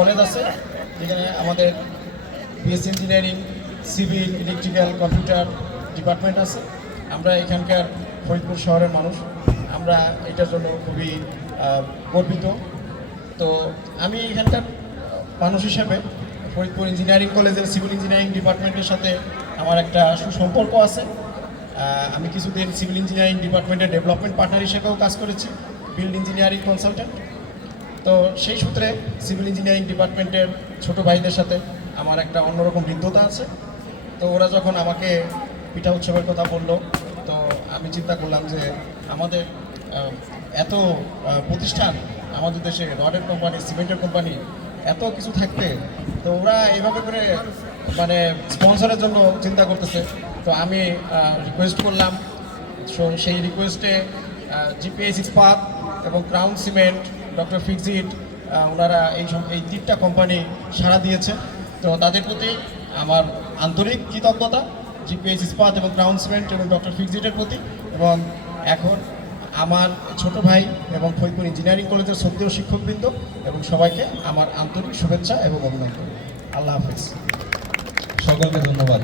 College আছে যেখানে আমাদের BSc engineering, civil, electrical, computer department আছে। আমরা এখানকার ফরিদপুর শহরের মানুষ, আমরা এটার জন্য খুবই গর্বিত। তো আমি এখানকার মানুষ হিসেবে ফরিদপুর ইঞ্জিনিয়ারিং কলেজের সিভিল ইঞ্জিনিয়ারিং ডিপার্টমেন্টের সাথে আমার একটা সুসম্পর্ক আছে। আমি কিছুদিন সিভিল ইঞ্জিনিয়ারিং ডিপার্টমেন্টের ডেভেলপমেন্ট পার্টনার হিসেবেও কাজ করেছি, বিল্ড ইঞ্জিনিয়ারিং কনসালটেন্ট। তো সেই সূত্রে সিভিল ইঞ্জিনিয়ারিং ডিপার্টমেন্টের ছোটো ভাইদের সাথে আমার একটা অন্যরকম হৃদ্যতা আছে। তো ওরা যখন আমাকে পিঠা উৎসবের কথা বললো, তো আমি চিন্তা করলাম যে আমাদের এত প্রতিষ্ঠান, আমাদের দেশে রডের কোম্পানি, সিমেন্টের কোম্পানি, এত কিছু থাকতে, তো ওরা এভাবে করে মানে স্পন্সরের জন্য চিন্তা করতেছে। তো আমি রিকোয়েস্ট করলাম, সেই রিকোয়েস্টে জিপিএস ইস্পাত এবং ক্রাউন সিমেন্ট, ডক্টর ফিক্সিট, ওনারা এই তিনটা কোম্পানি সাড়া দিয়েছে। তো তাদের প্রতি আমার আন্তরিক কৃতজ্ঞতা, জিপিএস ইস্পাত এবং ক্রাউন সিমেন্ট এবং ডক্টর ফিক্সিটের প্রতি। এবং এখন আমার ছোট ভাই এবং ফরিদপুর ইঞ্জিনিয়ারিং কলেজের শ্রদ্ধেয় শিক্ষকবৃন্দ এবং সবাইকে আমার আন্তরিক শুভেচ্ছা এবং অভিনন্দন। আল্লাহ হাফেজ। সকলকে ধন্যবাদ।